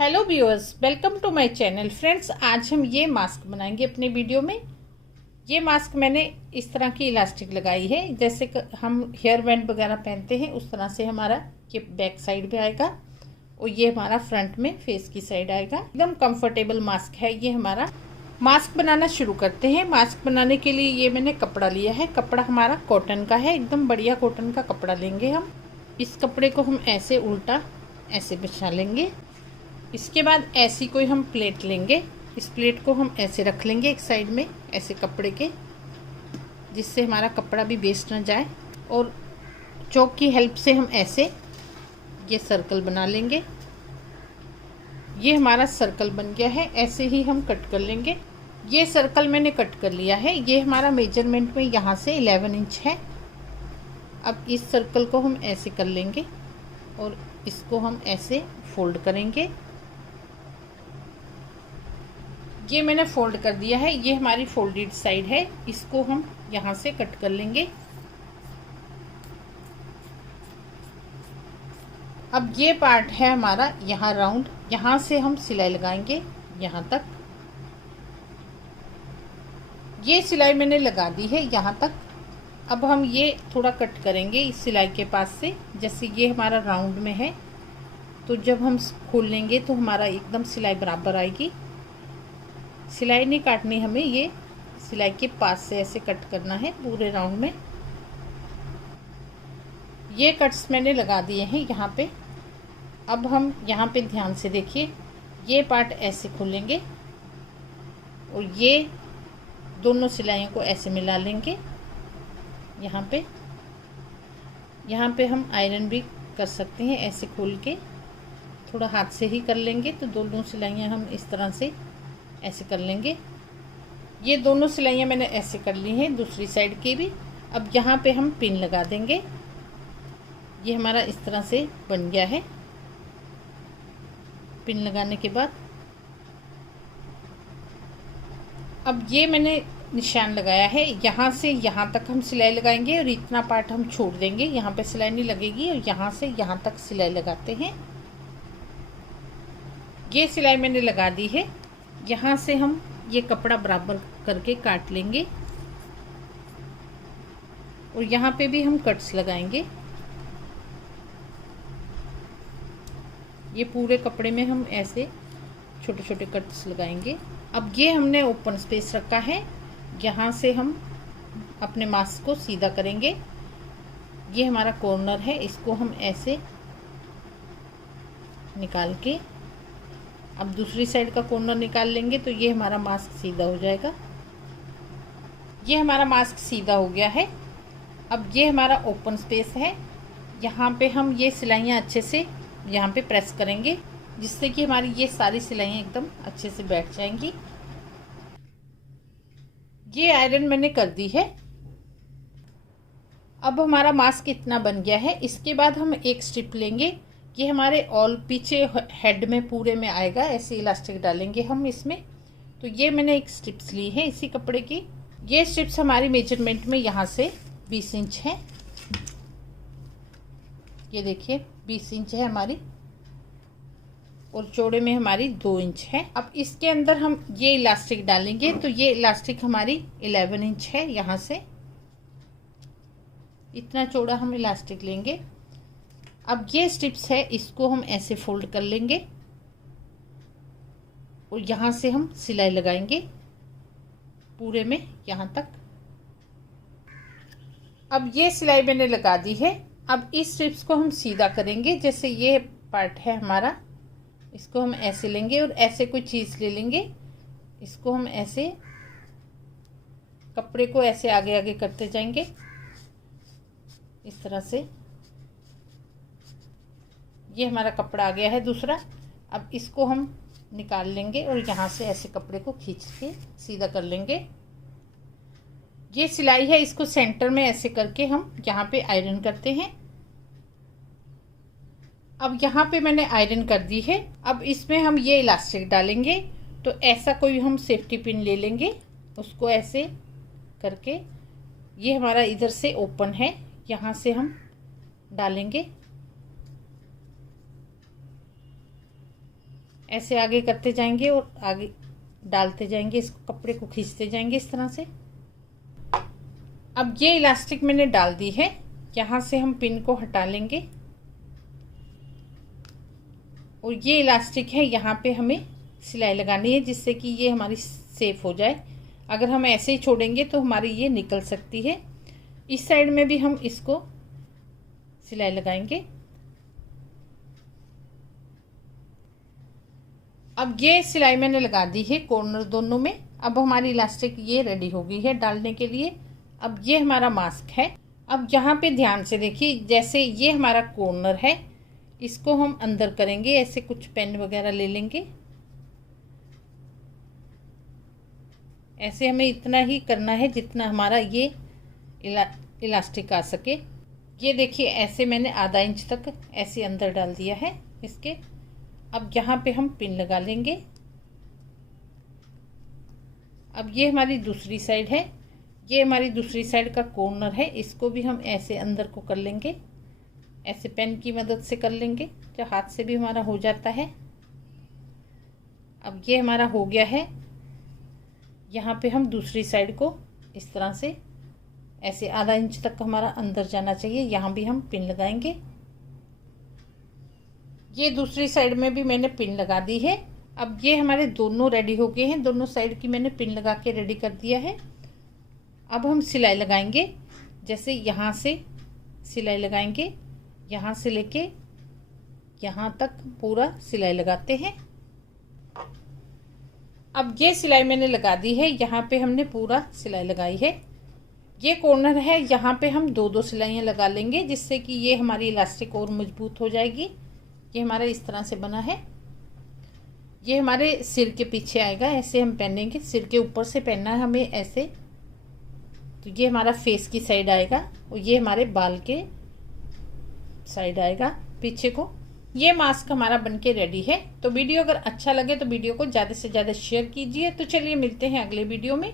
Hello viewers, welcome to my channel. Friends, आज हम ये मास्क बनाएंगे अपने वीडियो में। ये मास्क मैंने इस तरह की इलास्टिक लगाई है, जैसे हम हेयर बैंड वगैरह पहनते हैं उस तरह से हमारा ये बैक साइड पे आएगा और ये हमारा फ्रंट में फेस की साइड आएगा। एकदम कंफर्टेबल मास्क है ये हमारा। मास्क बनाना शुरू करते हैं। मास्क बनाने के लिए ये मैंने कपड़ा लिया है। कपड़ा हमारा कॉटन का है, एकदम बढ़िया कॉटन का कपड़ा लेंगे हम। इस कपड़े को हम ऐसे उल्टा ऐसे बिछा लेंगे। इसके बाद ऐसी कोई हम प्लेट लेंगे। इस प्लेट को हम ऐसे रख लेंगे एक साइड में ऐसे कपड़े के, जिससे हमारा कपड़ा भी वेस्ट ना जाए। और चॉक की हेल्प से हम ऐसे ये सर्कल बना लेंगे। ये हमारा सर्कल बन गया है। ऐसे ही हम कट कर लेंगे। ये सर्कल मैंने कट कर लिया है। ये हमारा मेजरमेंट में यहाँ से 11 इंच है। अब इस सर्कल को हम ऐसे कर लेंगे और इसको हम ऐसे फोल्ड करेंगे। ये मैंने फोल्ड कर दिया है। ये हमारी फोल्डेड साइड है। इसको हम यहाँ से कट कर लेंगे। अब ये पार्ट है हमारा यहाँ राउंड, यहाँ से हम सिलाई लगाएंगे यहाँ तक। ये सिलाई मैंने लगा दी है यहाँ तक। अब हम ये थोड़ा कट करेंगे इस सिलाई के पास से। जैसे ये हमारा राउंड में है, तो जब हम खोल लेंगे तो हमारा एकदम सिलाई बराबर आएगी। सिलाई नहीं काटनी हमें, ये सिलाई के पास से ऐसे कट करना है पूरे राउंड में। ये कट्स मैंने लगा दिए हैं यहाँ पे। अब हम यहाँ पे ध्यान से देखिए, ये पार्ट ऐसे खोलेंगे और ये दोनों सिलाइयों को ऐसे मिला लेंगे। यहाँ पे हम आयरन भी कर सकते हैं ऐसे खोल के, थोड़ा हाथ से ही कर लेंगे तो दोनों सिलाइयाँ हम इस तरह से ऐसे कर लेंगे। ये दोनों सिलाइयाँ मैंने ऐसे कर ली हैं, दूसरी साइड की भी। अब यहाँ पे हम पिन लगा देंगे। ये हमारा इस तरह से बन गया है। पिन लगाने के बाद अब ये मैंने निशान लगाया है। यहाँ से यहाँ तक हम सिलाई लगाएंगे और इतना पार्ट हम छोड़ देंगे। यहाँ पे सिलाई नहीं लगेगी और यहाँ से यहाँ तक सिलाई लगाते हैं। ये सिलाई मैंने लगा दी है। यहाँ से हम ये कपड़ा बराबर करके काट लेंगे और यहाँ पे भी हम कट्स लगाएंगे। ये पूरे कपड़े में हम ऐसे छोटे छोटे कट्स लगाएंगे। अब ये हमने ओपन स्पेस रखा है, यहाँ से हम अपने मास्क को सीधा करेंगे। ये हमारा कॉर्नर है, इसको हम ऐसे निकाल के अब दूसरी साइड का कॉर्नर निकाल लेंगे तो ये हमारा मास्क सीधा हो जाएगा। ये हमारा मास्क सीधा हो गया है। अब ये हमारा ओपन स्पेस है। यहाँ पे हम ये सिलाइयाँ अच्छे से यहाँ पे प्रेस करेंगे, जिससे कि हमारी ये सारी सिलाइयाँ एकदम अच्छे से बैठ जाएंगी। ये आयरन मैंने कर दी है। अब हमारा मास्क इतना बन गया है। इसके बाद हम एक स्ट्रिप लेंगे। ये हमारे ऑल पीछे हेड में पूरे में आएगा, ऐसे इलास्टिक डालेंगे हम इसमें। तो ये मैंने एक स्ट्रिप्स ली है इसी कपड़े की। ये स्ट्रिप्स हमारी मेजरमेंट में यहाँ से 20 इंच है। ये देखिए 20 इंच है हमारी और चौड़े में हमारी 2 इंच है। अब इसके अंदर हम ये इलास्टिक डालेंगे तो ये इलास्टिक हमारी 11 इंच है। यहाँ से इतना चौड़ा हम इलास्टिक लेंगे। अब ये स्ट्रिप्स है, इसको हम ऐसे फोल्ड कर लेंगे और यहाँ से हम सिलाई लगाएंगे पूरे में यहाँ तक। अब ये सिलाई मैंने लगा दी है। अब इस स्ट्रिप्स को हम सीधा करेंगे। जैसे ये पार्ट है हमारा, इसको हम ऐसे लेंगे और ऐसे कोई चीज़ ले लेंगे। इसको हम ऐसे कपड़े को ऐसे आगे आगे करते जाएंगे इस तरह से। ये हमारा कपड़ा आ गया है दूसरा। अब इसको हम निकाल लेंगे और यहाँ से ऐसे कपड़े को खींच के सीधा कर लेंगे। ये सिलाई है, इसको सेंटर में ऐसे करके हम यहाँ पे आयरन करते हैं। अब यहाँ पे मैंने आयरन कर दी है। अब इसमें हम ये इलास्टिक डालेंगे। तो ऐसा कोई हम सेफ्टी पिन ले लेंगे, उसको ऐसे करके ये हमारा इधर से ओपन है, यहाँ से हम डालेंगे ऐसे आगे करते जाएंगे और आगे डालते जाएंगे, इसको कपड़े को खींचते जाएंगे इस तरह से। अब ये इलास्टिक मैंने डाल दी है, यहाँ से हम पिन को हटा लेंगे और ये इलास्टिक है, यहाँ पे हमें सिलाई लगानी है जिससे कि ये हमारी सेफ हो जाए। अगर हम ऐसे ही छोड़ेंगे तो हमारी ये निकल सकती है। इस साइड में भी हम इसको सिलाई लगाएंगे। अब ये सिलाई मैंने लगा दी है कॉर्नर दोनों में। अब हमारी इलास्टिक ये रेडी हो गई है डालने के लिए। अब ये हमारा मास्क है। अब यहाँ पे ध्यान से देखिए, जैसे ये हमारा कॉर्नर है, इसको हम अंदर करेंगे। ऐसे कुछ पेन वगैरह ले लेंगे, ऐसे हमें इतना ही करना है जितना हमारा ये इलास्टिक आ सके। ये देखिए ऐसे मैंने आधा इंच तक ऐसे अंदर डाल दिया है इसके। अब यहाँ पे हम पिन लगा लेंगे। अब ये हमारी दूसरी साइड है, ये हमारी दूसरी साइड का कॉर्नर है, इसको भी हम ऐसे अंदर को कर लेंगे। ऐसे पेन की मदद से कर लेंगे, जो हाथ से भी हमारा हो जाता है। अब ये हमारा हो गया है। यहाँ पे हम दूसरी साइड को इस तरह से ऐसे आधा इंच तक हमारा अंदर जाना चाहिए, यहाँ भी हम पिन लगाएंगे। ये दूसरी साइड में भी मैंने पिन लगा दी है। अब ये हमारे दोनों रेडी हो गए हैं, दोनों साइड की मैंने पिन लगा के रेडी कर दिया है। अब हम सिलाई लगाएंगे। जैसे यहाँ से सिलाई लगाएंगे, यहाँ से लेके यहाँ तक पूरा सिलाई लगाते हैं। अब ये सिलाई मैंने लगा दी है, यहाँ पे हमने पूरा सिलाई लगाई है। ये कॉर्नर है, यहाँ पे हम दो दो सिलाइयाँ लगा लेंगे जिससे कि ये हमारी इलास्टिक और मजबूत हो जाएगी। ये हमारा इस तरह से बना है। ये हमारे सिर के पीछे आएगा, ऐसे हम पहनेंगे। सिर के ऊपर से पहनना है हमें ऐसे, तो ये हमारा फेस की साइड आएगा और ये हमारे बाल के साइड आएगा पीछे को। ये मास्क हमारा बनके रेडी है। तो वीडियो अगर अच्छा लगे तो वीडियो को ज़्यादा से ज़्यादा शेयर कीजिए। तो चलिए मिलते हैं अगले वीडियो में।